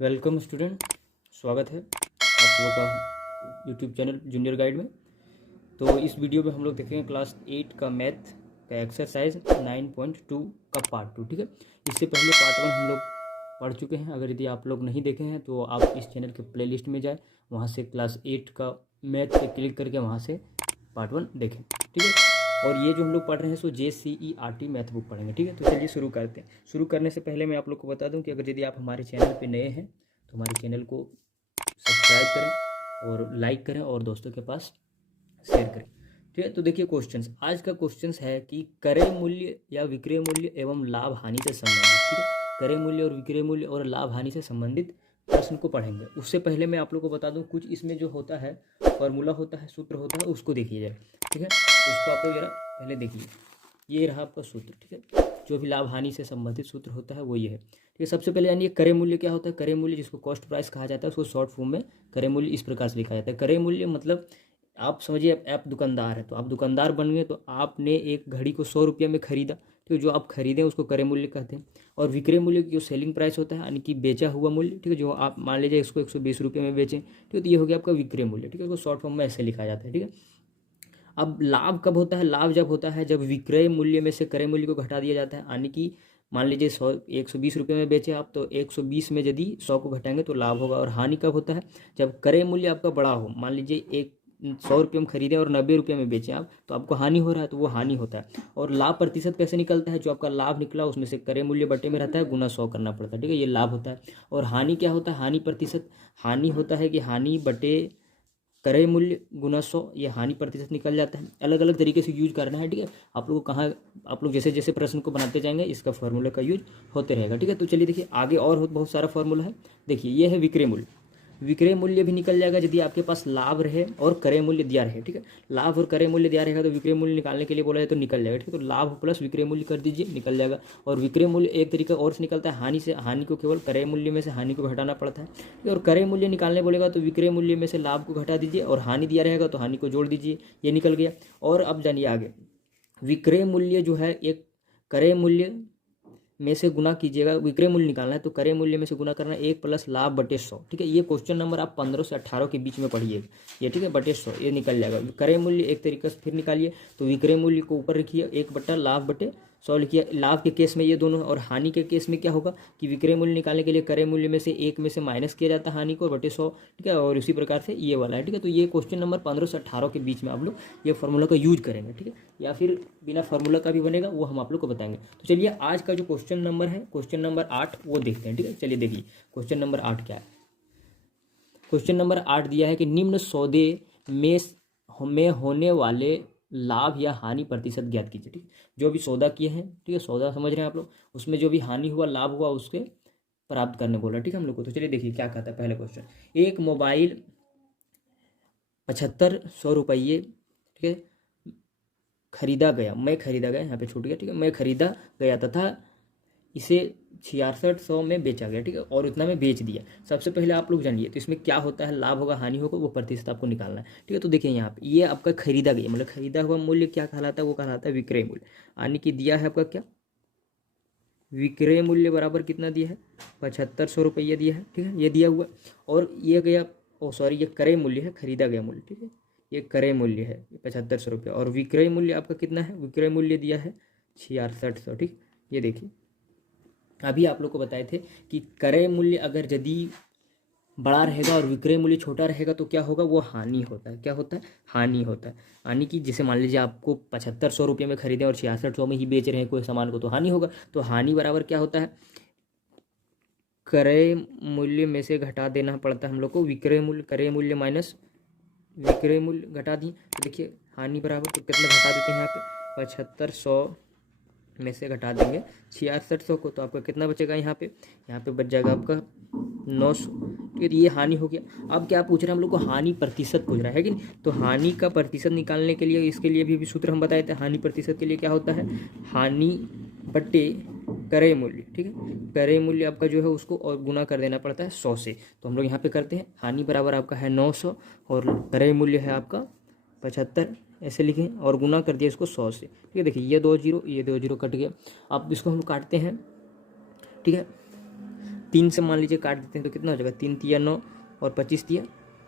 Welcome student, स्वागत है आप लोगों का यूट्यूब चैनल जूनियर गाइड में। तो इस वीडियो में हम लोग देखेंगे क्लास 8 का मैथ का एक्सरसाइज 9.2 का पार्ट 2। ठीक है, इससे पहले पार्ट 1 हम लोग पढ़ चुके हैं। अगर यदि आप लोग नहीं देखे हैं तो आप इस चैनल के प्लेलिस्ट में जाए, वहाँ से क्लास 8 का मैथ पे क्लिक करके वहाँ से पार्ट 1 देखें। ठीक है, और ये जो हम लोग पढ़ रहे हैं सो JCERT मैथ बुक पढ़ेंगे। ठीक है, तो चलिए शुरू करते हैं। शुरू करने से पहले मैं आप लोग को बता दूं कि अगर यदि आप हमारे चैनल पे नए हैं तो हमारे चैनल को सब्सक्राइब करें और लाइक करें और दोस्तों के पास शेयर करें। ठीक है, तो देखिए क्वेश्चंस, आज का क्वेश्चंस है कि क्रय मूल्य या विक्रय मूल्य एवं लाभ हानि से संबंधित। ठीक है, क्रय मूल्य और विक्रय मूल्य और लाभ हानि से संबंधित प्रश्न को पढ़ेंगे। उससे पहले मैं आप लोग को बता दूं, कुछ इसमें जो होता है फॉर्मूला होता है, सूत्र होता है, उसको देखिए जरा। ठीक है, उसको आप लोग जरा पहले देखिए। ये रहा आपका सूत्र। ठीक है, जो भी लाभ हानि से संबंधित सूत्र होता है वो ये है। ठीक है, सबसे पहले यानी क्रय मूल्य क्या होता है। क्रय मूल्य जिसको कॉस्ट प्राइस कहा जाता है, उसको शॉर्ट फॉर्म में क्रय मूल्य इस प्रकार से लिखा जाता है। क्रय मूल्य मतलब आप समझिए, आप दुकानदार हैं तो आप दुकानदार बन गए, तो आपने एक घड़ी को 100 रुपये में खरीदा। ठीक है, जो आप खरीदें उसको क्रय मूल्य कहते हैं। और विक्रय मूल्य जो सेलिंग प्राइस होता है, यानी कि बेचा हुआ मूल्य। ठीक है, जो आप मान लीजिए इसको 120 रुपये में बेचें, ठीक है, तो ये हो गया आपका विक्रय मूल्य। ठीक है, उसको शॉर्ट फॉर्म में ऐसे लिखा जाता है। ठीक है, अब लाभ कब होता है। लाभ जब होता है जब विक्रय मूल्य में से क्रय मूल्य को घटा दिया जाता है। यानी कि मान लीजिए 120 रुपये में बेचे आप, तो 120 में यदि 100 को घटाएंगे तो लाभ होगा। और हानि कब होता है, जब क्रय मूल्य आपका बड़ा हो। मान लीजिए 100 रुपये में खरीदे और 90 रुपये में बेचें आप, तो आपको हानि हो रहा है, तो वो हानि होता है। और लाभ प्रतिशत कैसे निकलता है, जो आपका लाभ निकला उसमें से क्रय मूल्य बटे में रहता है, गुना 100 करना पड़ता है। ठीक है, ये लाभ होता है। और हानि क्या होता है, हानि प्रतिशत। हानि होता है कि हानि बटे क्रय मूल्य गुना 100, ये हानि प्रतिशत निकल जाता है। अलग अलग तरीके से यूज करना है। ठीक है, आप लोग कहाँ, आप लोग जैसे जैसे प्रश्न को बनाते जाएंगे इसका फार्मूला का यूज होते रहेगा। ठीक है, तो चलिए देखिए आगे और बहुत सारा फार्मूला है। देखिए ये है विक्रय मूल्य। विक्रय मूल्य भी निकल जाएगा यदि आपके पास लाभ रहे और क्रय मूल्य दिया रहे। ठीक है, लाभ और क्रय मूल्य दिया रहेगा तो विक्रय मूल्य निकालने के लिए बोला है तो निकल जाएगा। ठीक है, तो लाभ प्लस विक्रय मूल्य कर दीजिए, निकल जाएगा। और विक्रय मूल्य एक तरीका और से निकलता है हानि से। हानि को केवल क्रय मूल्य में से हानि को घटाना पड़ता है। और क्रय मूल्य निकालने बोलेगा तो विक्रय मूल्य में से लाभ को घटा दीजिए, और हानि दिया रहेगा तो हानि को जोड़ दीजिए, ये निकल गया। और अब जानिए आगे, विक्रय मूल्य जो है एक क्रय मूल्य में से गुना कीजिएगा। विक्रय मूल्य निकालना है तो क्रय मूल्य में से गुना करना है 1 प्लस लाभ बटे 100। ठीक है, ये क्वेश्चन नंबर आप 15 से 18 के बीच में पढ़िएगा ये। ठीक है, बटे 100 ये निकल जाएगा। क्रय मूल्य एक तरीके से फिर निकालिए, तो विक्रय मूल्य को ऊपर रखिए, 1 बटा लाभ बटे 100 लिखिए। लाभ के केस में ये दोनों, और हानि के केस में क्या होगा कि विक्रय मूल्य निकालने के लिए क्रय मूल्य में से 1 में से माइनस किया जाता है हानि को, बटे 100। ठीक है, और इसी प्रकार से ये वाला है। ठीक है, तो ये क्वेश्चन नंबर 15 से 18 के बीच में आप लोग ये फार्मूला का यूज करेंगे। ठीक है, या फिर बिना फार्मूला का भी बनेगा, वो हम आप लोग को बताएंगे। तो चलिए आज का जो क्वेश्चन नंबर है, क्वेश्चन नंबर 8, वो देखते हैं। ठीक है, चलिए देखिए क्वेश्चन नंबर 8 क्या है। क्वेश्चन नंबर 8 दिया है कि निम्न सौदे में होने वाले लाभ या हानि प्रतिशत ज्ञात कीजिए। ठीक है, जो भी सौदा किए हैं, ठीक है, सौदा समझ रहे हैं आप लोग, उसमें जो भी हानि हुआ लाभ हुआ उसके प्राप्त करने बोला। ठीक है हम लोग को। तो चलिए देखिए क्या कहता है पहले क्वेश्चन। एक मोबाइल 7500 रुपये, ठीक है, खरीदा गया, मैं खरीदा गया, यहाँ पे छूट गया। ठीक है, मैं खरीदा गया तथा इसे 6600 में बेचा गया। ठीक है, और इतना में बेच दिया। सबसे पहले आप लोग जानिए तो इसमें क्या होता है, लाभ होगा हानि होगा, वो प्रतिशत आपको निकालना है। ठीक है, तो देखिए यहाँ पे ये आपका खरीदा गया, मतलब खरीदा हुआ मूल्य क्या कहलाता है, वो कहलाता है विक्रय मूल्य। यानी कि दिया है आपका क्या, विक्रय मूल्य बराबर कितना दिया है, 7500 रुपये दिया है। ठीक है, ये दिया हुआ। और ये गया, ओ सॉरी, ये क्रय मूल्य है, खरीदा गया मूल्य। ठीक है, ये क्रय मूल्य है 7500 रुपये, और विक्रय मूल्य आपका कितना है, विक्रय मूल्य दिया है 6600। ठीक, ये देखिए अभी आप लोग को बताए थे कि क्रय मूल्य अगर यदि बड़ा रहेगा और विक्रय मूल्य छोटा रहेगा तो क्या होगा, वो हानि होता है। क्या होता है, हानि होता है। यानी कि जैसे मान लीजिए आपको 7500 रुपये में खरीदे और 6600 में ही बेच रहे हैं कोई सामान को, तो हानि होगा। तो हानि बराबर क्या होता है, क्रय मूल्य में से घटा देना पड़ता है हम लोग को विक्रय मूल्य। क्रय मूल्य माइनस विक्रय मूल्य घटा दिए, तो देखिए हानि बराबर, तो कितना घटा देते हैं यहाँ पे, 7500 में से घटा देंगे 6600 को, तो आपका कितना बचेगा, यहाँ पे बच जाएगा आपका 900। ठीक है, तो ये हानि हो गया। अब क्या पूछ रहे हैं हम लोग को, हानि प्रतिशत पूछ रहा है कि नहीं। तो हानि का प्रतिशत निकालने के लिए, इसके लिए भी सूत्र हम बताए थे। हानि प्रतिशत के लिए क्या होता है, हानि बटे क्रय मूल्य। ठीक है, क्रय मूल्य आपका जो है उसको और गुना कर देना पड़ता है 100 से। तो हम लोग यहाँ पे करते हैं, हानि बराबर आपका है 900 और क्रय मूल्य है आपका 75, ऐसे लिखें, और गुना कर दिया इसको 100 से। ठीक है, देखिए ये 2 जीरो कट गया। अब इसको हम काटते हैं। ठीक है, 3 से मान लीजिए काट देते हैं तो कितना हो जाएगा, 3 तिया 9 और 25 तिया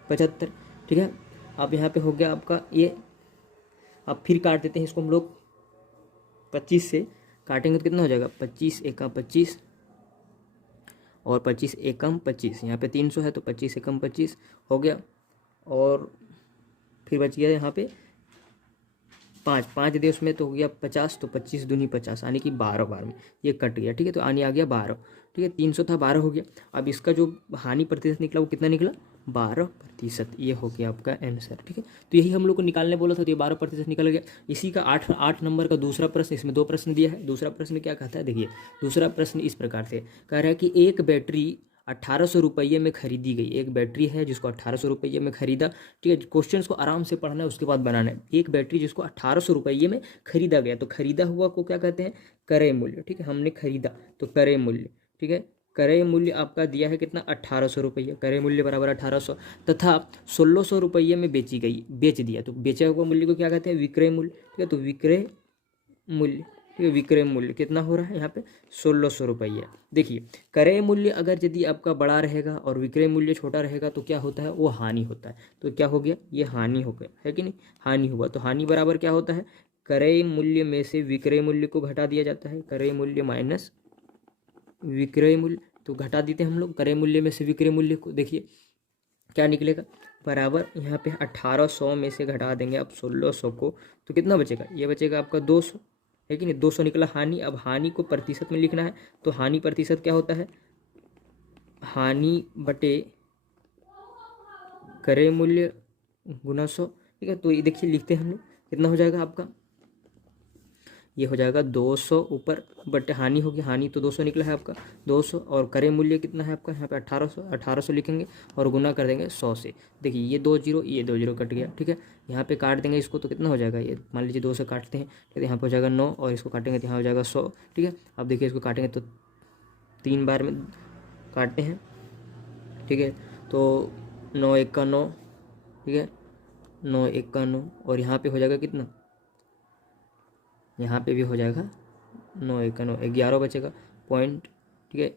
75, ठीक है। अब यहाँ पे हो गया आपका ये। अब फिर काट देते हैं इसको हम लोग, 25 से काटेंगे तो कितना हो जाएगा, 25 एकम 25 और 25 एकम 25, यहाँ पे 300 है तो 25 एकम 25 हो गया। और फिर बच गया यहाँ पे 5 दे उसमें तो हो गया 50, तो 25 दूनी 50 यानी कि 12 बार में ये कट गया, ठीक है। तो आने आ गया 12, ठीक है। 300 था 12 हो गया। अब इसका जो हानि प्रतिशत निकला वो कितना निकला, 12%। ये हो गया आपका आंसर, ठीक है। तो यही हम लोग को निकालने बोला था, तो ये 12% निकल गया। इसी का 8 नंबर का दूसरा प्रश्न, इसमें 2 प्रश्न दिया है। दूसरा प्रश्न क्या कहता है, देखिए दूसरा प्रश्न इस प्रकार से कह रहा है कि एक बैटरी 1800 रुपये में खरीदी गई। एक बैटरी है जिसको 1800 रुपये में खरीदा, ठीक है। क्वेश्चंस को आराम से पढ़ना है, उसके बाद बनाना है। एक बैटरी जिसको 1800 रुपये में खरीदा गया, तो खरीदा हुआ को क्या कहते हैं, क्रय मूल्य, ठीक है। हमने खरीदा तो क्रय मूल्य, ठीक है। क्रय मूल्य आपका दिया है कितना, 1800 रुपये। क्रय मूल्य बराबर 1800 तथा 1600 रुपये में बेची गई, बेच दिया, तो बेचा हुआ मूल्य को क्या कहते हैं, विक्रय मूल्य, ठीक है। तो विक्रय मूल्य, ठीक है। विक्रय मूल्य कितना हो रहा है यहाँ पे, 1600 रुपये। देखिए क्रय मूल्य अगर यदि आपका बड़ा रहेगा और विक्रय मूल्य छोटा रहेगा तो क्या होता है, वो हानि होता है। तो क्या हो गया, ये हानि हो गया, है कि नहीं, हानि हुआ। तो हानि बराबर क्या होता है, क्रय मूल्य में से विक्रय मूल्य को घटा दिया जाता है। क्रय मूल्य माइनस विक्रय मूल्य, तो घटा देते हैं हम लोग क्रय मूल्य में से विक्रय मूल्य को। देखिए क्या निकलेगा, बराबर यहाँ पे 1800 में से घटा देंगे आप 1600 को, तो कितना बचेगा, ये बचेगा आपका 200, है कि नहीं। 200 निकला हानि। अब हानि को प्रतिशत में लिखना है, तो हानि प्रतिशत क्या होता है, हानि बटे क्रय मूल्य गुना 100, ठीक है। तो ये देखिए लिखते हैं हम लोग, कितना हो जाएगा आपका, ये हो जाएगा 200 ऊपर बटे हानि होगी, हानि तो 200 निकला है आपका 200, और क्रय मूल्य कितना है आपका यहाँ पे 1800 लिखेंगे और गुना कर देंगे 100 से। देखिए ये 2 जीरो, ये 2 जीरो कट गया, ठीक है। यहाँ पे काट देंगे इसको तो कितना हो जाएगा, ये मान लीजिए 2 से काटते हैं तो यहाँ पे हो जाएगा 9, और इसको काटेंगे तो यहाँ हो जाएगा 100, ठीक है। अब देखिए इसको काटेंगे तो 3 बार में काटते हैं, ठीक है। तो 9 1 का 9, ठीक है, 9 1 का 9, और यहाँ पे हो जाएगा कितना, यहाँ पे भी हो जाएगा 9 1 का 9, 11 बचेगा पॉइंट, ठीक है।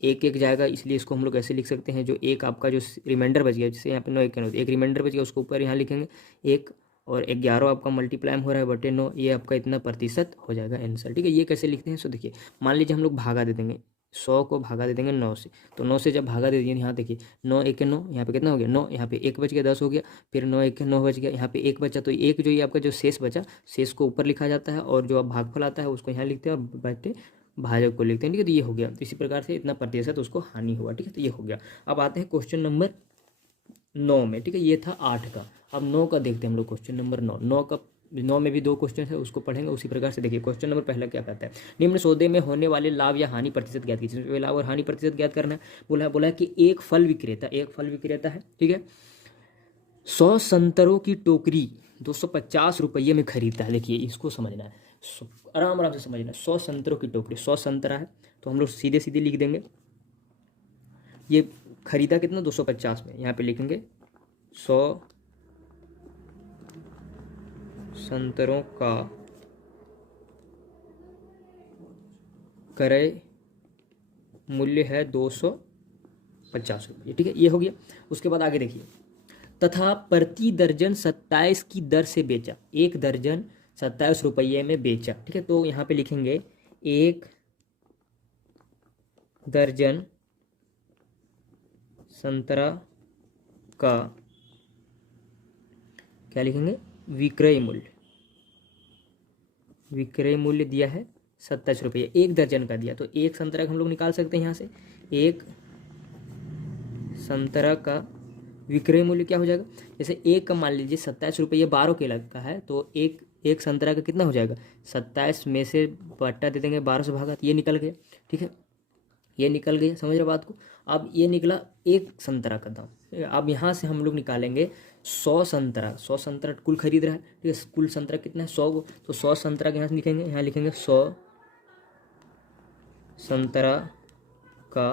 1 1 जाएगा, इसलिए इसको हम लोग ऐसे लिख सकते हैं, जो एक आपका जो रिमाइंडर बच गया, जैसे यहाँ पे 9 1 का 9, एक रिमाइंडर बच गया, उसको ऊपर यहाँ लिखेंगे 1, और 11 आपका मल्टीप्लाई हो रहा है बटे 9, ये आपका इतना प्रतिशत हो जाएगा आंसर, ठीक है। ये कैसे लिखते हैं, सो देखिए मान लीजिए हम लोग भागा दे देंगे, 100 को भागा दे देंगे 9 से, तो 9 से जब भागा दे दिए, यहाँ देखिए 9 1 9, यहाँ पे कितना हो गया 9, यहाँ पे 1 बच गया 10 हो गया, फिर 9 1 9 बच गया, यहाँ पे 1 बचा, तो एक जो ये आपका जो शेष बचा, शेष को ऊपर लिखा जाता है, और जो आप भागफल आता है उसको यहाँ लिखते हैं, और बटे भाजक को लिखते हैं, ठीक है। तो ये हो गया, इसी प्रकार से इतना प्रतिशत उसको हानि हुआ, ठीक है। तो ये हो गया। अब आते हैं क्वेश्चन नंबर 9 में, ठीक है। ये था 8 का, अब 9 का देखते हैं हम लोग। क्वेश्चन नंबर 9 में भी 2 क्वेश्चन है, उसको पढ़ेंगे उसी प्रकार से। देखिए क्वेश्चन नंबर पहला क्या कहता है, निम्न सौदे में होने वाले लाभ या हानि प्रतिशत ज्ञात कीजिए। लाभ और हानि प्रतिशत ज्ञात करना है। बोला है कि एक फल विक्रेता है, ठीक है, 100 संतरों की टोकरी 250 रुपये में खरीदता है। देखिए इसको समझना है, आराम से समझना है। 100 संतरों की टोकरी, 100 संतरा है, तो हम लोग सीधे सीधे लिख देंगे, ये खरीदा कितना 250 में, यहाँ पे लिखेंगे 100 संतरों का क्रय मूल्य है 250 रुपये, ठीक है। ये हो गया। उसके बाद आगे देखिए, तथा प्रति दर्जन 27 की दर से बेचा, एक दर्जन 27 रुपये में बेचा, ठीक है। तो यहाँ पे लिखेंगे एक दर्जन संतरा का क्या लिखेंगे, विक्रय मूल्य दिया है 27 रुपये, एक दर्जन का दिया, तो एक संतरा का हम लोग निकाल सकते हैं यहाँ से, एक संतरा का विक्रय मूल्य क्या हो जाएगा, जैसे एक का मान लीजिए 27 रुपये 12 के लगता है, तो एक संतरा का कितना हो जाएगा, 27 में से बट्टा दे देंगे 12 से भागा, तो ये निकल गया, ठीक है। ये निकल गया, समझ रहे बात को। अब ये निकला एक संतरा का दाम, ठीक है। अब यहाँ से हम लोग निकालेंगे 100 संतरा कुल खरीद रहा है, ठीक है। कुल संतरा कितना है 100 को, तो 100 संतरा के यहाँ से लिखेंगे, यहाँ लिखेंगे 100 संतरा का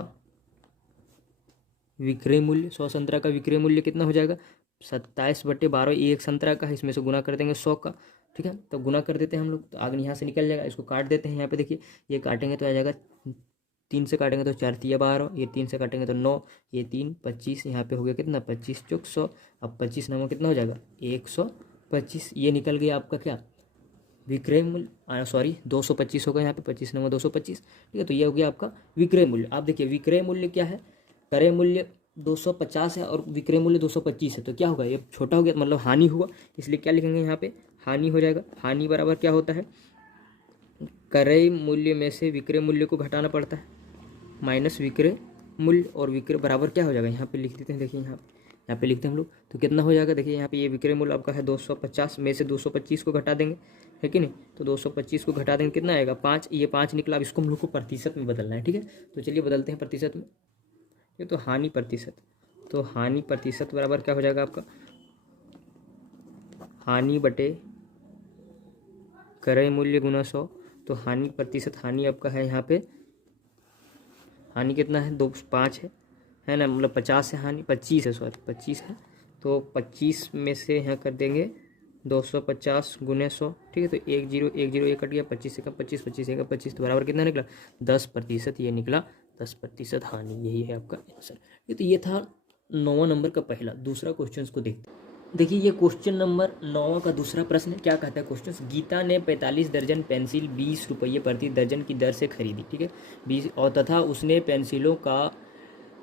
विक्रय मूल्य, 100 संतरा का विक्रय मूल्य कितना हो जाएगा, 27 बटे 12, एक संतरा का है, इसमें से गुना कर देंगे 100 का, ठीक है। तो गुना कर देते हैं हम लोग, तो आगे यहाँ से निकल जाएगा, इसको काट देते हैं। यहाँ पे देखिए ये काटेंगे तो आ जाएगा 3 से काटेंगे तो 4 तिया 12, ये 3 से काटेंगे तो 9, ये 3 25, यहाँ पे हो गया कितना 25 चौक 100। अब 25 नंबर कितना हो जाएगा 125। ये निकल गया आपका क्या विक्रय मूल्य, सॉरी 225 होगा यहाँ पे, 25 नंबर 225। ठीक है, तो ये हो गया आपका विक्रय मूल्य। आप देखिए विक्रय मूल्य क्या है, क्रय मूल्य 250 है और विक्रय मूल्य 225 है, तो क्या होगा ये छोटा हो गया, मतलब हानि हुआ, इसलिए क्या लिखेंगे यहाँ पे हानि हो जाएगा। हानि बराबर क्या होता है, क्रय मूल्य में से विक्रय मूल्य को घटाना पड़ता है माइनस विक्रय मूल्य, और विक्रय बराबर क्या हो जाएगा यहाँ पे लिख देते हैं। देखिए यहाँ पे लिखते हैं हम लोग, तो कितना हो जाएगा देखिए यहाँ पे ये विक्रय मूल्य आपका है 250 में से 225 को घटा देंगे, है कि नहीं, तो 225 को घटा देंगे कितना आएगा 5, ये 5 निकला। अब इसको हम लोग को प्रतिशत में बदलना है। ठीक है, तो चलिए बदलते हैं प्रतिशत में। ये तो हानि प्रतिशत, तो हानि प्रतिशत बराबर क्या हो जाएगा आपका हानि बटे क्रय मूल्य गुना 100। तो हानि प्रतिशत, हानि आपका है यहाँ पे हानि कितना है 5 है ना, मतलब 50 है, हानि 25 है, सॉरी 25 है, तो 25 में से यहाँ कर देंगे 250 गुने 100। ठीक है, तो 1 0 1 0 ये कट गया, 25 से कम 25, 25 से कम 25, तो बराबर कितना निकला 10%। ये निकला 10% हानि, यही है आपका आंसर। ये तो ये था 9वां नंबर का पहला। दूसरा क्वेश्चन को देखते हैं। देखिए ये क्वेश्चन नंबर 9 का दूसरा प्रश्न है। क्या कहता है क्वेश्चन, गीता ने 45 दर्जन पेंसिल 20 रुपये प्रति दर्जन की दर से खरीदी। ठीक है, 20 और तथा उसने पेंसिलों का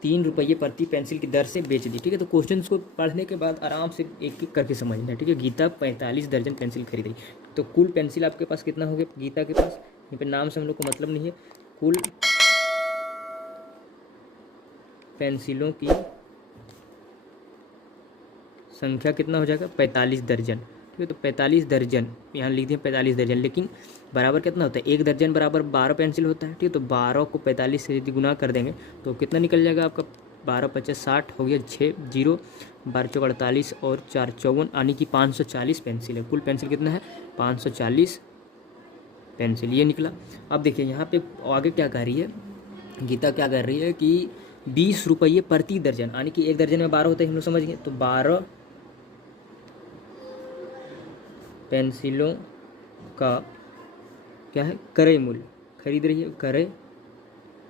3 रुपये प्रति पेंसिल की दर से बेच दी। ठीक है, तो क्वेश्चन को पढ़ने के बाद आराम से एक एक करके समझना है। ठीक है, गीता 45 दर्जन पेंसिल खरीदी, तो कुल पेंसिल आपके पास कितना हो गया गीता के पास, यहाँ पे नाम से हम लोग को मतलब नहीं है, कुल पेंसिलों की संख्या कितना हो जाएगा 45 दर्जन। ठीक है, तो 45 दर्जन यहाँ लिख दिए 45 दर्जन, लेकिन बराबर कितना होता है 1 दर्जन बराबर 12 पेंसिल होता है। ठीक है, तो 12 को 45 से यदि गुना कर देंगे तो कितना निकल जाएगा आपका 12 50 60 हो गया, 6 0 12 चौक 48 और 4 54, यानी कि 540 पेंसिल है। कुल पेंसिल कितना है 540 पेंसिल, ये निकला। अब देखिए यहाँ पे आगे क्या कह रही है गीता, क्या कर रही है कि 20 रुपये प्रति दर्जन, यानी कि 1 दर्जन में 12 होते हैं, हम लोग समझ गए, तो 12 पेंसिलों का क्या है क्रय मूल्य, खरीद रही है, क्रय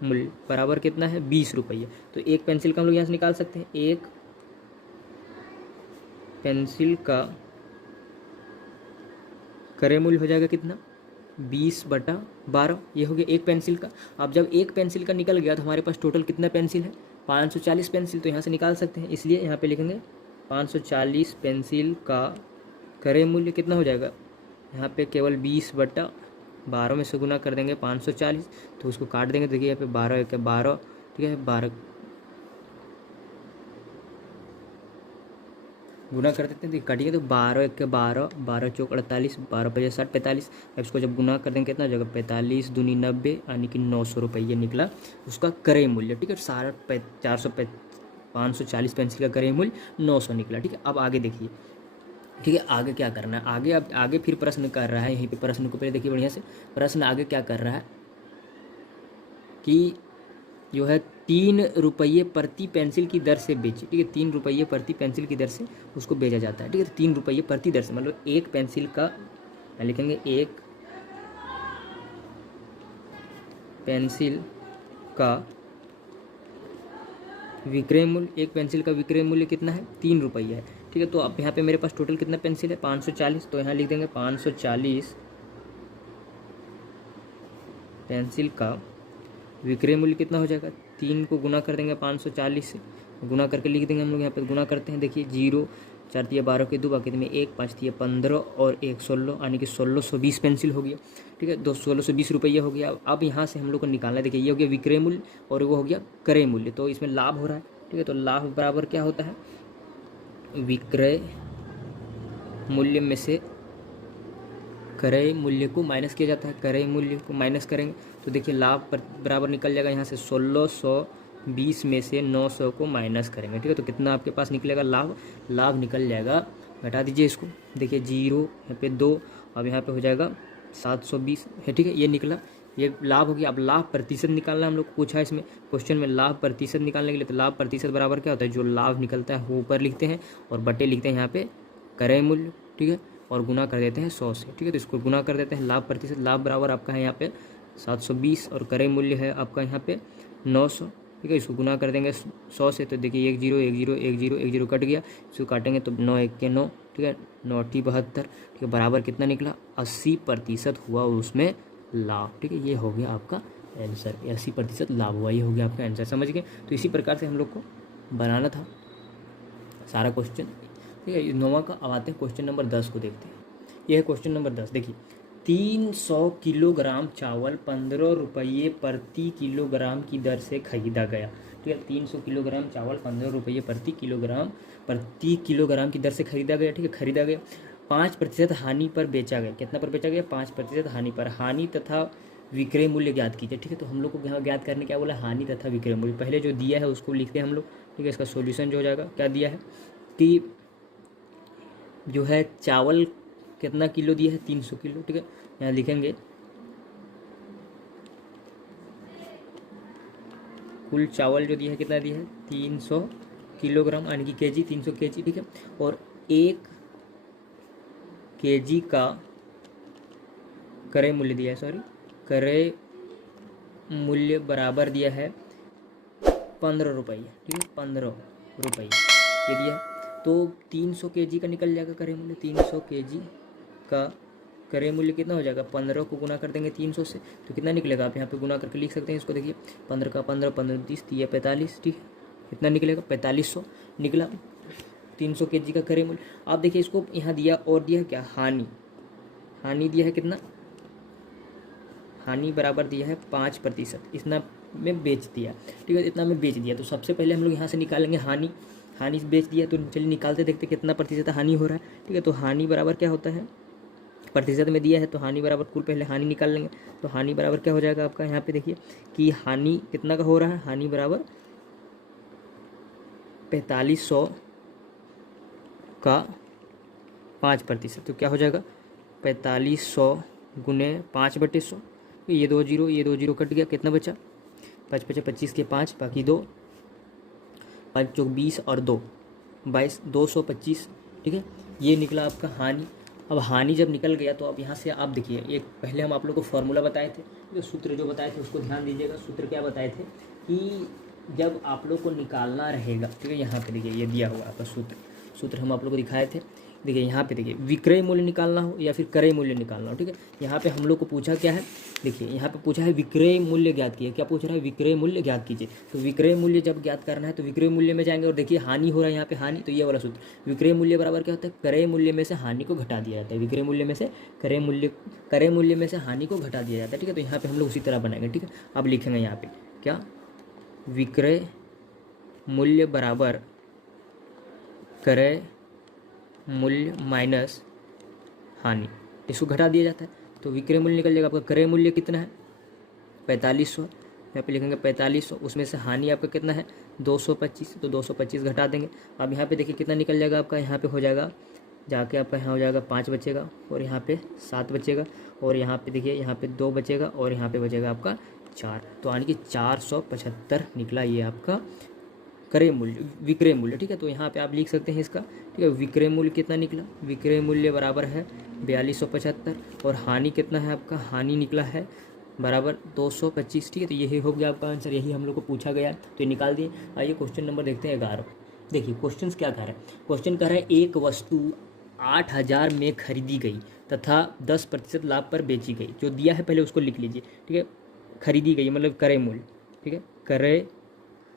मूल्य बराबर कितना है 20 रुपये। तो एक पेंसिल का हम लोग यहाँ से निकाल सकते हैं, एक पेंसिल का क्रय मूल्य हो जाएगा कितना 20/12, ये हो गया एक पेंसिल का। अब जब एक पेंसिल का निकल गया तो हमारे पास टोटल कितना पेंसिल है 540 पेंसिल, तो यहाँ से निकाल सकते हैं, इसलिए यहाँ पे लिखेंगे 540 पेंसिल का क्रय मूल्य कितना हो जाएगा, यहाँ पे केवल 20/12 में से गुना कर देंगे 540, तो उसको काट देंगे। देखिए यहाँ पे 12 1 12, ठीक है 12 गुना कर देते हैं, तो काटिए तो 12 1 12 12 चौक 48 12 5 60 45। अब इसको जब गुना कर देंगे कितना हो जाएगा 45 दूनी 90, यानी कि 900 रुपये निकला उसका क्रय मूल्य। ठीक है, सारा 540 पेंसिल का क्रय मूल्य 900 निकला। ठीक है, अब आगे देखिए, ठीक है आगे क्या करना है, आगे अब आगे फिर प्रश्न कर रहा है, यहीं पे प्रश्न को पहले देखिए बढ़िया से। प्रश्न आगे क्या कर रहा है कि जो है 3 रुपये प्रति पेंसिल की दर से बेची। ठीक है, 3 रुपये प्रति पेंसिल की दर से उसको बेचा जाता है। ठीक है, तो 3 रुपये प्रति दर से मतलब एक पेंसिल का लिखेंगे, एक पेंसिल का विक्रय मूल्य, एक पेंसिल का विक्रय मूल्य कितना है 3 रुपये है। ठीक है, तो अब यहाँ पे मेरे पास टोटल कितना पेंसिल है 540, तो यहाँ लिख देंगे 540 पेंसिल का विक्रय मूल्य कितना हो जाएगा, 3 को गुना कर देंगे 540 से, गुना करके लिख देंगे हम लोग। यहाँ पे गुना करते हैं, देखिए 0 4 तिया 12 के 2 बाकी में 1 5 तिया 15 और 1 16, यानी कि 1620 पेंसिल हो गया। ठीक है, 1620 रुपये हो गया। अब यहाँ से हम लोग को निकालना है, देखिए ये हो गया विक्रय मूल्य और वो हो गया क्रय मूल्य, तो इसमें लाभ हो रहा है। ठीक है, तो लाभ बराबर क्या होता है विक्रय मूल्य में से क्रय मूल्य को माइनस किया जाता है, क्रय मूल्य को माइनस करेंगे तो देखिए लाभ बराबर निकल जाएगा, यहाँ से 1620 में से 900 को माइनस करेंगे। ठीक है, तो कितना आपके पास निकलेगा लाभ, लाभ निकल जाएगा, घटा दीजिए इसको, देखिए 0 यहाँ पे 2, अब यहाँ पे हो जाएगा 720 है। ठीक है, ये निकला, ये लाभ हो गया। अब लाभ प्रतिशत निकालना हम लोग को पूछा है इसमें क्वेश्चन में, लाभ प्रतिशत निकालने के लिए, तो लाभ प्रतिशत बराबर क्या होता है, जो लाभ निकलता है वो ऊपर लिखते हैं और बटे लिखते हैं यहाँ पे क्रय मूल्य। ठीक है, और गुना कर देते हैं 100 से। ठीक है, तो इसको गुना कर देते हैं लाभ प्रतिशत, लाभ बराबर आपका है यहाँ पे 720 और क्रय मूल्य है आपका यहाँ पे 900। ठीक है, इसको गुना कर देंगे 100 से, तो देखिए 1 0 1 0 1 0 1 0 कट गया, इसको काटेंगे तो 9 1 के 9। ठीक है, 9 टी 72। ठीक है, बराबर कितना निकला 80% हुआ और उसमें लाभ। ठीक है, ये हो गया आपका आंसर, 80% लाभ हुआ, ये हो गया आपका आंसर। समझ गए? तो इसी प्रकार से हम लोग को बनाना था सारा क्वेश्चन। ठीक है, 9वां का। अब आते हैं क्वेश्चन नंबर 10 को देखते हैं। यह है क्वेश्चन नंबर 10। देखिए 300 किलोग्राम चावल 15 रुपये प्रति किलोग्राम की दर से खरीदा गया। ठीक है, 300 किलोग्राम चावल 15 रुपये प्रति किलोग्राम की दर से खरीदा गया। ठीक है, खरीदा गया। 5% हानि पर बेचा गया। कितना पर बेचा गया? 5% हानि पर। हानि तथा विक्रय मूल्य ज्ञात कीजिए। ठीक है, तो हम लोग को यहाँ ज्ञात करने क्या बोला? हानि तथा विक्रय मूल्य। पहले जो दिया है उसको लिखते हैं हम लोग। ठीक है, इसका सॉल्यूशन जो हो जाएगा, क्या दिया है कि जो है चावल कितना किलो दिया है? 300 किलो। ठीक है, यहाँ लिखेंगे कुल चावल जो दिया है कितना दिया है? 300 किलोग्राम, यानी कि केजी, 300 केजी। ठीक है, और 1 केजी का क्रय मूल्य दिया है, क्रय मूल्य बराबर दिया है 15 रुपये। ठीक है, 15 रुपये ये दिया है। तो 300 केजी का निकल जाएगा क्रय मूल्य। 300 केजी का क्रय मूल्य कितना हो जाएगा? 15 को गुना कर देंगे 300 से, तो कितना निकलेगा? आप यहाँ पे गुना करके लिख सकते हैं इसको। देखिए 15 का 15, 15 30 या 45। ठीक है, कितना निकलेगा? 4500 निकला 300 केजी का क्रय मूल्य। आप देखिए इसको यहाँ दिया और दिया क्या? हानि। हानि दिया है कितना? हानि बराबर दिया है 5%। इतना में बेच दिया। ठीक है, इतना में बेच दिया। तो सबसे पहले हम लोग यहाँ से निकालेंगे हानि। हानि बेच दिया, तो चलिए निकालते देखते कितना प्रतिशत हानि हो रहा है। ठीक है, तो हानि बराबर क्या होता है? प्रतिशत में दिया है तो हानि बराबर कुल, पहले हानि निकाल लेंगे। तो हानि बराबर क्या हो जाएगा आपका? यहाँ पे देखिए कि हानि कितना का हो रहा है? हानि बराबर 4500 का 5%। तो क्या हो जाएगा? 4500 गुने 5/100। ये 2 जीरो कट गया, कितना बचा? 5 5 25 के 5 बाकी 2, 5 चौक 20 और 2 22, 225। ठीक है, ये निकला आपका हानि। अब हानि जब निकल गया तो अब यहाँ से आप देखिए, एक पहले हम आप लोग को फॉर्मूला बताए थे, जो सूत्र जो बताए थे उसको ध्यान दीजिएगा। सूत्र क्या बताए थे कि जब आप लोग को निकालना रहेगा, ठीक है, यहाँ पे देखिए ये दिया हुआ आपका सूत्र हम आप लोग को दिखाए थे। देखिए यहाँ पे देखिए विक्रय मूल्य निकालना हो या फिर क्रय मूल्य निकालना हो। ठीक है, यहाँ पे हम लोग को पूछा क्या है? देखिए यहाँ पे पूछा है विक्रय मूल्य ज्ञात कीजिए। क्या पूछ रहा है? विक्रय मूल्य ज्ञात कीजिए। तो विक्रय मूल्य जब ज्ञात करना है तो विक्रय मूल्य में जाएंगे और देखिए हानि हो रहा है यहाँ पे, हानि। तो ये वाला सूत्र विक्रय मूल्य बराबर क्या होता है? क्रय मूल्य में से हानि को घटा दिया जाता है। विक्रय मूल्य में से क्रय मूल्य में से हानि को घटा दिया जाता है। ठीक है, तो यहाँ पे हम लोग उसी तरह बनाएंगे। ठीक है, अब लिखेंगे यहाँ पे क्या? विक्रय मूल्य बराबर क्रय मूल्य माइनस हानि, इसको घटा दिया जाता है। तो विक्रय मूल्य निकल जाएगा आपका। क्रय मूल्य कितना है? 4500। यहाँ पे लिखेंगे 4500, उसमें से हानि आपका कितना है? 225। तो 225 घटा देंगे। अब यहाँ पे देखिए कितना निकल जाएगा आपका? यहाँ पे हो जाएगा जाके आपका यहाँ हो जाएगा 5 बचेगा, और यहाँ पे 7 बचेगा, और यहाँ पे देखिए यहाँ पे 2 बचेगा, और यहाँ पे बचेगा आपका 4। तो यानी कि 475 निकला ये आपका क्रय मूल्य, विक्रय मूल्य। ठीक है, तो यहाँ पे आप लिख सकते हैं इसका। ठीक है, विक्रय मूल्य कितना निकला? विक्रय मूल्य बराबर है 4275, और हानि कितना है आपका? हानि निकला है बराबर 225। ठीक है, तो यही हो गया आपका आंसर, यही हम लोग को पूछा गया, तो ये निकाल दिए। आइए क्वेश्चन नंबर देखते हैं 11। देखिए क्वेश्चन क्या कह रहा है? क्वेश्चन कह रहा है एक वस्तु 8000 में खरीदी गई तथा 10% लाभ पर बेची गई। जो दिया है पहले उसको लिख लीजिए। ठीक है, खरीदी गई मतलब क्रय मूल्य। ठीक है, क्रय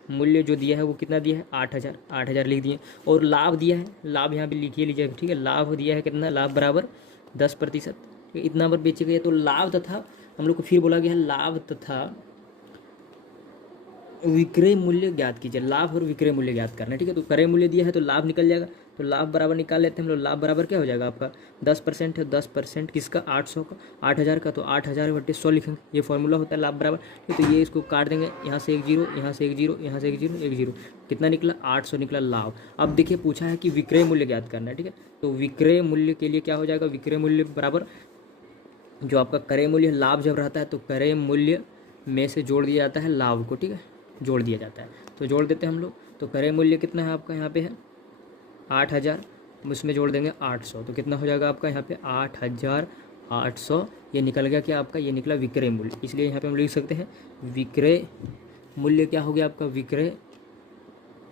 मूल्य जो दिया है वो कितना दिया है? 8000। 8000 लिख दिए। और लाभ दिया है, लाभ यहाँ पे लिखिए लीजिए। ठीक है, लाभ दिया है कितना? लाभ बराबर 10%। इतना पर बेची गई, तो लाभ तथा हम लोग को फिर बोला गया है लाभ तथा विक्रय मूल्य ज्ञात कीजिए। लाभ और विक्रय मूल्य ज्ञात करना है। ठीक है, तो क्रय मूल्य दिया है तो लाभ निकल जाएगा। तो लाभ बराबर निकाल लेते हैं हम लोग। लाभ बराबर क्या हो जाएगा आपका? 10% है। 10% किसका? 800 का, 8000 का। तो 8000/100 लिखेंगे, ये फॉर्मूला होता है लाभ बराबर। तो ये इसको काट देंगे, यहाँ से 1 0, यहाँ से 1 0, यहाँ से 1 0, 1 0। कितना निकला? 800 निकला लाभ। अब देखिए पूछा है कि विक्रय मूल्य ज्ञात करना है। ठीक है, तो विक्रय मूल्य के लिए क्या हो जाएगा? विक्रय मूल्य बराबर जो आपका क्रय मूल्य लाभ जब रहता है तो क्रय मूल्य में से जोड़ दिया जाता है लाभ को। ठीक है, जोड़ दिया जाता है, तो जोड़ देते हैं हम लोग। तो क्रय मूल्य कितना है आपका? यहाँ पे है 8000, उसमें जोड़ देंगे 800, तो कितना हो जाएगा आपका यहाँ पे? 8000 800, ये निकल गया क्या आपका, ये निकला विक्रय मूल्य। इसलिए यहाँ पे हम लिख सकते हैं विक्रय मूल्य क्या हो गया आपका, विक्रय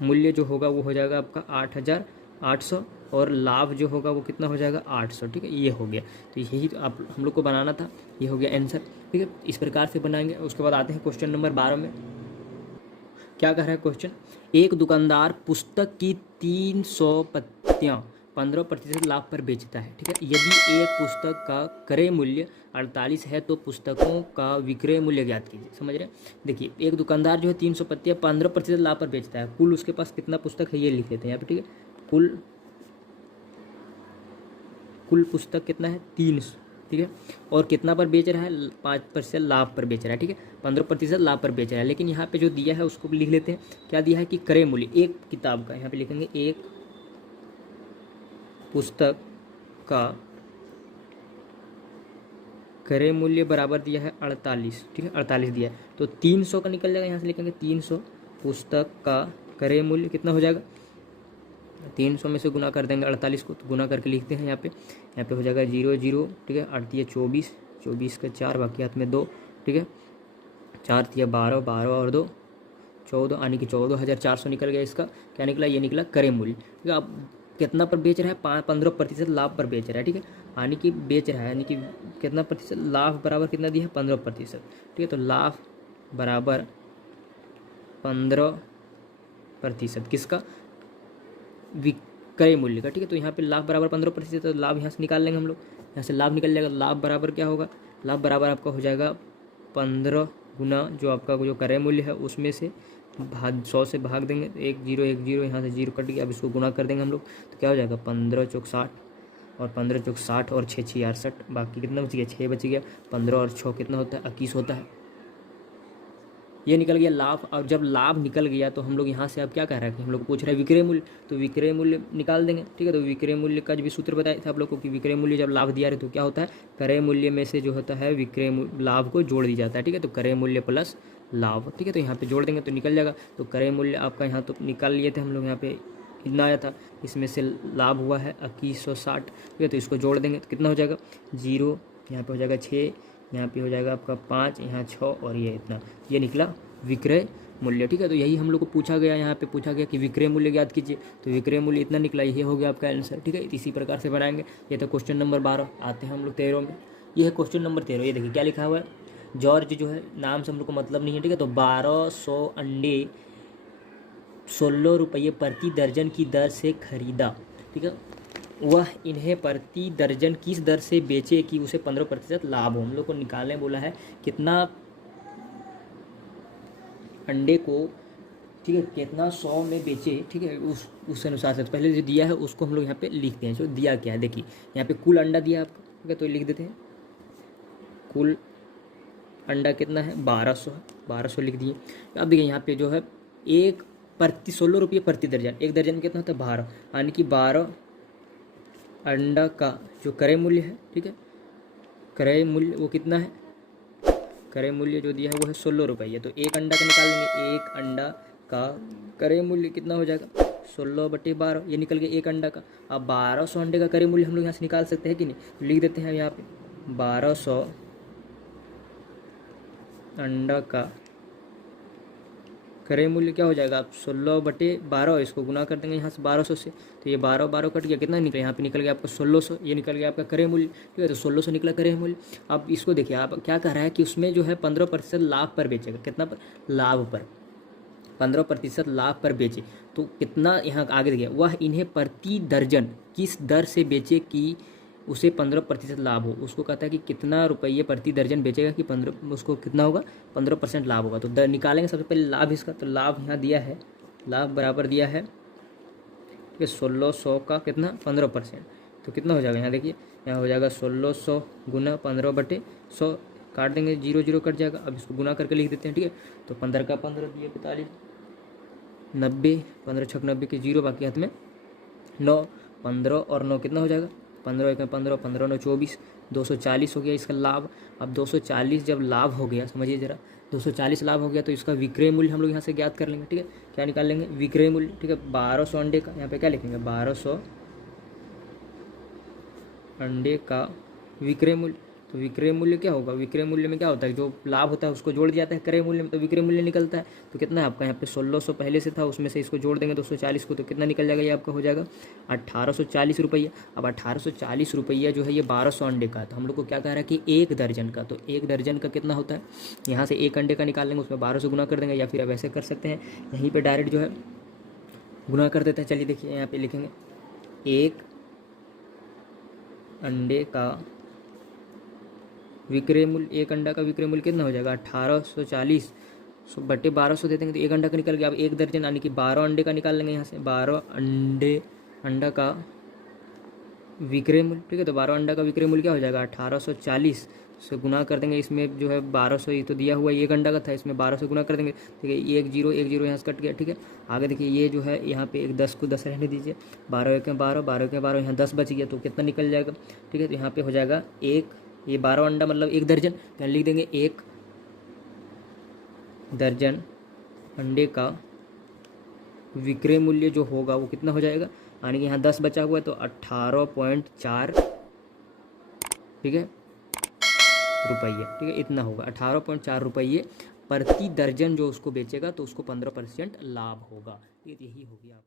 मूल्य जो होगा वो हो जाएगा आपका 8,800 और लाभ जो होगा वो कितना हो जाएगा 800। ठीक है, ये हो गया। तो यही तो आप हम लोग को बनाना था, ये हो गया आंसर। ठीक है, इस प्रकार से बनाएंगे। उसके बाद आते हैं क्वेश्चन नंबर 12 में। क्या कह रहा है क्वेश्चन, एक दुकानदार पुस्तक की 300 प्रतियाँ 15% लाभ पर बेचता है। ठीक है, यदि एक पुस्तक का क्रय मूल्य 48 है तो पुस्तकों का विक्रय मूल्य ज्ञात कीजिए। समझ रहे हैं, देखिए एक दुकानदार जो है 300 प्रतियाँ 15% लाभ पर बेचता है। कुल उसके पास कितना पुस्तक है ये लिख लेते हैं यहाँ पे। ठीक है, कुल पुस्तक कितना है 300। ठीक है, और कितना पर बेच रहा है 5% लाभ पर बेच रहा है। ठीक है, 15% लाभ पर बेच रहा है। लेकिन यहाँ पे जो दिया है उसको लिख लेते हैं, क्या दिया है कि क्रय मूल्य एक किताब का, यहाँ पे लिखेंगे एक पुस्तक का क्रय मूल्य बराबर दिया है 48। ठीक है, 48 दिया है तो 300 का निकल जाएगा, यहाँ से लिखेंगे 300 पुस्तक का क्रय मूल्य कितना हो जाएगा, 300 में से गुना कर देंगे 48 को, तो गुना करके लिखते हैं यहाँ पे हो जाएगा 0 0। ठीक है, 8 दिए 24, 24 का 4, बाकी हाथ में 2। ठीक है, 4 दिया 12, 12 और 2 14, यानी कि 14,400 निकल गया। इसका क्या निकला, ये निकला क्रय मूल्य। ठीक है, अब कितना पर बेच रहा है, 15% लाभ पर बेच रहा है। ठीक है, यानी कि बेच रहा है, यानी कि कितना प्रतिशत, लाभ बराबर कितना दिया है 15%। ठीक है, तो लाभ बराबर 15% किसका, विक्रय मूल्य का। ठीक है, तो यहाँ पे लाभ बराबर 15%, तो लाभ यहाँ से निकाल लेंगे हम लोग, यहाँ से लाभ निकल जाएगा। लाभ बराबर क्या होगा, लाभ बराबर आपका हो जाएगा 15 गुना जो आपका जो क्रय मूल्य है उसमें से 100 से भाग देंगे, 1 0 1 0, यहाँ से 0 कट गया। अब इसको गुना कर देंगे हम लोग, तो क्या हो जाएगा 15 चौक 60 और 15 चौक 60 और 6 66, बाकी कितना बच गया 6 बच गया। 15 और 6 कितना होता है 21 होता है। ये निकल गया लाभ। और जब लाभ निकल गया तो हम लोग यहाँ से अब क्या कह रहा है कि हम लोग पूछ रहे हैं विक्रय मूल्य, तो विक्रय मूल्य निकाल देंगे। ठीक है, तो विक्रय मूल्य का जो भी सूत्र बताया था आप लोग को कि विक्रय मूल्य जब लाभ दिया रहे तो क्या होता है, क्रय मूल्य में से जो होता है विक्रय लाभ को जोड़ दी जाता है। ठीक है, तो क्रय मूल्य प्लस लाभ। ठीक है, तो यहाँ पे जोड़ देंगे तो निकल जाएगा। तो क्रय मूल्य आपका यहाँ तो निकाल लिए थे हम लोग, यहाँ पे कितना आया था, इसमें से लाभ हुआ है 2160। ठीक है, तो इसको जोड़ देंगे तो कितना हो जाएगा 0, यहाँ पे हो जाएगा 6, यहाँ पे हो जाएगा आपका 5, यहाँ 6 और ये इतना, ये निकला विक्रय मूल्य। ठीक है, तो यही हम लोग को पूछा गया, यहाँ पे पूछा गया कि विक्रय मूल्य ज्ञात कीजिए, तो विक्रय मूल्य इतना निकला, ये हो गया आपका आंसर। ठीक है, इसी प्रकार से बनाएंगे। ये था क्वेश्चन नंबर 12। आते हैं हम लोग 13 में। ये है क्वेश्चन नंबर 13। ये देखिए क्या लिखा हुआ है, जॉर्ज जो है नाम से हम लोग को मतलब नहीं है। ठीक है, तो 1200 अंडे 16 रुपये प्रति दर्जन की दर से खरीदा। ठीक है, वह इन्हें प्रति दर्जन किस दर से बेचे कि उसे 15% लाभ हो। हम लोग को निकालने बोला है कितना अंडे को, ठीक है, कितना 100 में बेचे। ठीक है, उस अनुसार से पहले जो दिया है उसको हम लोग यहाँ पे लिखते हैं। जो दिया क्या है देखिए, यहाँ पे कुल अंडा दिया आपको। ठीक है, तो लिख देते हैं कुल अंडा कितना है 1200 है, 1200 लिख दिए। अब देखिए यहाँ पे जो है एक प्रति 16 रुपये प्रति दर्जन, एक दर्जन कितना होता है 12, यानी कि 12 अंडा का जो क्रय मूल्य है। ठीक है, क्रय मूल्य वो कितना है, क्रय मूल्य जो दिया है वो है 16 रुपये। तो एक अंडा का निकाल लेंगे, एक अंडा का क्रय मूल्य कितना हो जाएगा 16/12, ये निकल गया एक अंडा का। अब 1200 अंडे का क्रय मूल्य हम लोग यहाँ से निकाल सकते हैं कि नहीं, तो लिख देते हैं यहाँ पे 1200 अंडा का क्रय मूल्य क्या हो जाएगा, आप 16/12, इसको गुना कर देंगे यहाँ से 1200 से, तो ये 12 12 कट गया, कितना निकला, यहाँ पे निकल गया आपका 1600, ये निकल गया आपका क्रय मूल्य। ठीक है, तो 1600 निकला क्रय मूल्य। अब इसको देखिए आप क्या कह रहा है कि उसमें जो है 15% लाभ पर बेचेगा, कितना पर, लाभ पर 15% लाभ पर बेचे, तो कितना यहाँ आगे देखिए, वह इन्हें प्रति दर्जन किस दर से बेचे कि उसे 15% लाभ हो। उसको कहता है कि कितना रुपये प्रति दर्जन बेचेगा कि 15, उसको कितना होगा 15% लाभ होगा। तो निकालेंगे सबसे पहले लाभ इसका, तो लाभ यहाँ दिया है, लाभ बराबर दिया है ठीक है 1600 का कितना 15%, तो कितना हो जाएगा यहाँ देखिए, यहाँ हो जाएगा 1600 गुना 15/100, काट देंगे 0 0 कट जाएगा। अब इसको गुना करके लिख देते हैं। ठीक है, तो 15 का 15 दिए 45, 90, 15 6 90 के 0, बाकी हाथ में 9, 15 और 9 कितना हो जाएगा 15 1 15, 15 9 24, 240 हो गया इसका लाभ। अब 240 जब लाभ हो गया, समझिए जरा, 240 लाभ हो गया तो इसका विक्रय मूल्य हम लोग यहाँ से ज्ञात कर लेंगे। ठीक है, क्या निकाल लेंगे विक्रय मूल्य। ठीक है, 1200 अंडे का, यहाँ पे क्या लिखेंगे 1200 अंडे का विक्रय मूल्य। तो विक्रय मूल्य क्या होगा, विक्रय मूल्य में क्या होता है, जो लाभ होता है उसको जोड़ दिया जाता है क्रय मूल्य में, तो विक्रय मूल्य निकलता है। तो कितना है आपका यहाँ पे 1600 पहले से था, उसमें से इसको जोड़ देंगे 240 को, तो कितना निकल जाएगा, ये आपका हो जाएगा 1840 रुपये। अब 1840 रुपये जो है ये 1200 अंडे का है। तो हम लोग को क्या कह रहा है कि एक दर्जन का, तो एक दर्जन का कितना होता है, यहाँ से एक अंडे का निकाल लेंगे, उसमें 1200 गुना कर देंगे, या फिर अब ऐसे कर सकते हैं यहीं पर डायरेक्ट जो है गुना कर देते हैं। चलिए देखिए यहाँ पे लिखेंगे एक अंडे का विक्रय मूल्य, एक अंडा का विक्रय मूल्य कितना हो जाएगा 1840 बटे 1200 दे देंगे, तो एक अंडा का निकल गया। अब एक दर्जन यानी कि 12 अंडे का निकाल लेंगे यहाँ से, 12 अंडा का विक्रय मूल्य, ठीक है। तो 12 अंडा का विक्रय मूल्य क्या हो जाएगा 1840 से गुना कर देंगे, इसमें जो है 1200 ये तो दिया हुआ है, एक अंडा का था, इसमें 1200 गुना कर देंगे, ठीक है। एक जीरो यहाँ से कट गया, ठीक है। आगे देखिए ये जो है यहाँ पे एक 10 को 10 रहने दीजिए, 12 के 12, 12 के 12, यहाँ 10 बच गया, तो कितना निकल जाएगा, ठीक है। तो यहाँ पे हो जाएगा एक, ये 12 अंडा मतलब एक दर्जन, यहाँ लिख देंगे एक दर्जन अंडे का विक्रय मूल्य जो होगा वो कितना हो जाएगा, यानी कि यहाँ 10 बचा हुआ है तो 18.4, ठीक है, रुपये, ठीक है, इतना होगा 18.4 रुपये प्रति दर्जन जो उसको बेचेगा, तो उसको 15% लाभ होगा। यही होगी आप